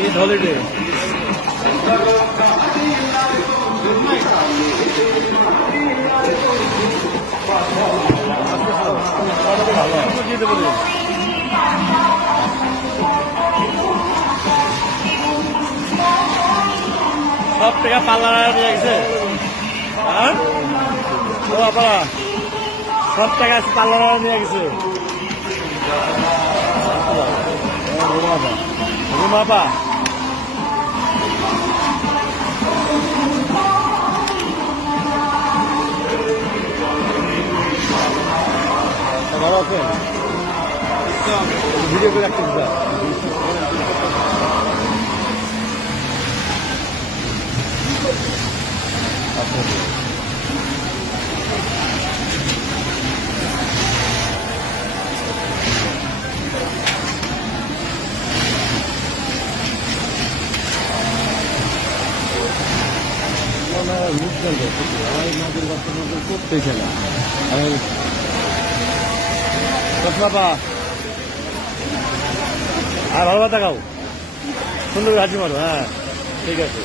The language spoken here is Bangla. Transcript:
ঈদ হলিডে সব টাকা পার্লার নিয়ে গেছে হ্যাঁ? ও আপনারা সব টাকা পার্লার নিয়ে গেছে। রুমাপা ভালো আছেন ভিডিও করে রাখতে স্যার আচ্ছা করতেছে না। বাবা আর ভালোভাবে দেখাও। খাও সুন্দর হাজি মারো হ্যাঁ ঠিক আছে।